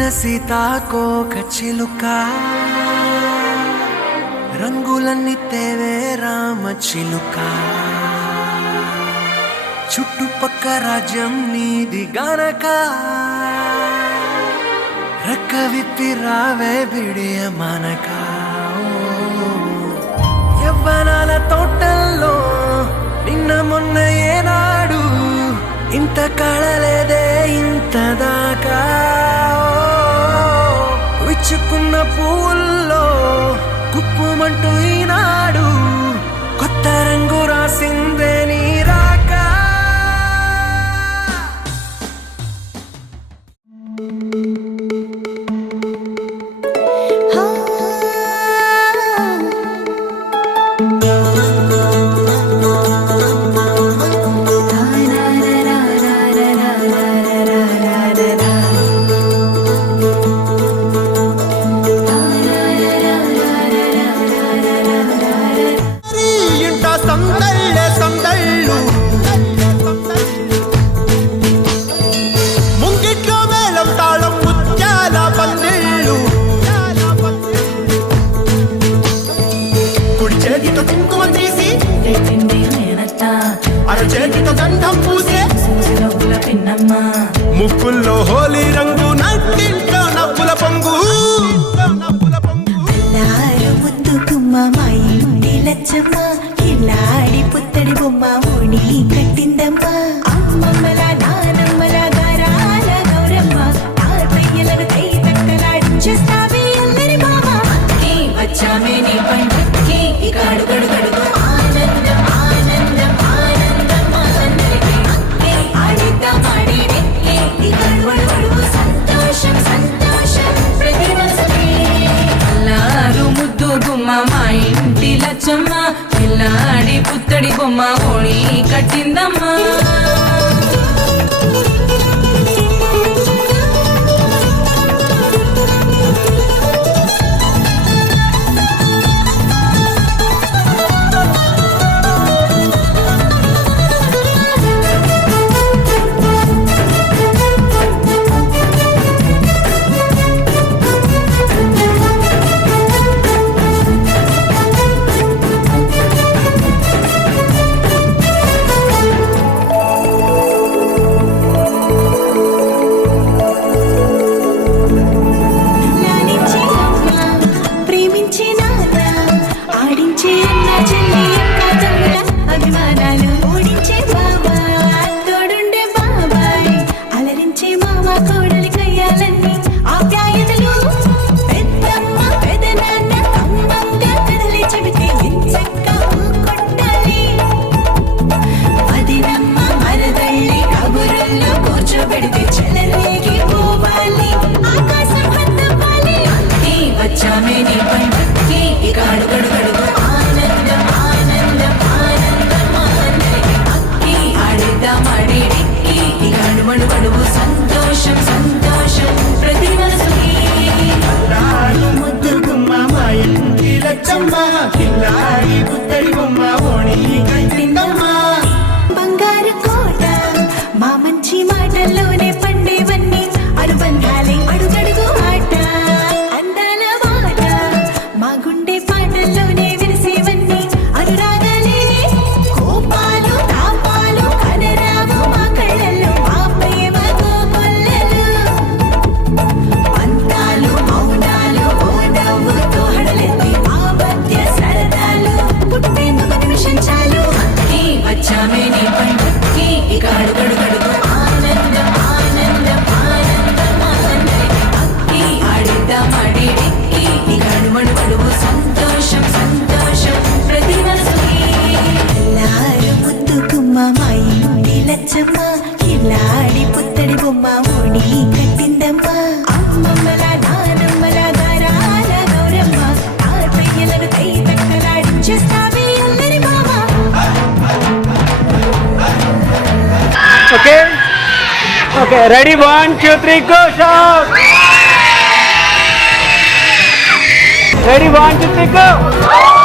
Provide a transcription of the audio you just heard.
పుట్టిన సీతాకోక చిలుక రంగులన్నీ తేవే రామ చిలుక చుట్టుపక్క రాజ్యం నీది గనక రెక్క విప్పి రావే బిడియ మనక యవ్వనాల తోటల్లో నిన్న మొన్న ఏనాడు ఇంత కళలేదే ఇంత దాకా విచ్చుకున్న పూల్లో కుప్పుమంటూ ఈనాడు కొత్త రంగు రాసిందే నీ రాక ముక్కుల్లో హోలీ రంగు నట్టింట్లో నవ్వుల పొంగు ముద్దు గుమ్మ మా ఇంటి లచ్చమ్మ కిల్లాడి పుత్తడి బొమ్మ ఓడి కట్టిందమ్మ అమ్మమ్మల నానమ్మల గారాల గౌరమ్మ తాతయ్యలను కై తక్కలాడించేస్తావే అందరి బావ వచ్చామే నీ పండుగకి ఇక అడుగడుగడుగు ఆనందం ఆనందం ఆనందం అందరికీ ఆడిద్దాం ఆడిడే సంతోషం సంతోషం ప్రతి మనసుకి అల్లారు ముద్దు గుమ్మ మా ఇంటి లచ్చమ్మ పిల్లాడి పుత్తడి బొమ్మ ఓడి కట్టిందమ్మా సంతోషం సంతోషం ప్రతి మనసుకి ముద్దు గుమ్మ మా ఇంటి లచ్చమ్మ కిల్లాడి పుత్తడి బొమ్మ ఓడి కట్టిందమ్మా బంగారు కోట మా మంచి మాటల్లోనే పండేవన్నీ అనుబంధాలే అడుగడుగు ఆట అందాల మాట మా గుండె పాటల్లోనే విరిసేవన్నీ అనురాగాలే కోపాలు తాపాలు కనరావు మా కళ్ళల్లో మా ప్రేమ కోకొల్లలు అంతాలు మౌనాలు ఓ నవ్వుతో హడలెత్తి మా మధ్య సరదాలు పుట్టేందుకు నిమిషం చాలు వచ్చామే నీ పండుగకి ఇక అడుగడుగడుగు ఆనందం ఆనందం ఆనందం అందరికీ ఆడిద్దాం ఆడిడిక్కి ఇక అడుగడుగడుగు సంతోషం సంతోషం ప్రతి మనసుకి అల్లారు ముద్దు గుమ్మ మా ఇంటి లచ్చమ్మ కిల్లాడి పుత్తడి బొమ్మ ఓడి కట్టిందమ్మా అమ్మమ్మల నానమ్మల గారాల గౌరమ్మ తాతయ్యలను కై తక్కలాడించేస్తావే అందరి బావ Okay, okay, ready, 1, 2, 3, go, shout! Ready, 1, 2, 3, go!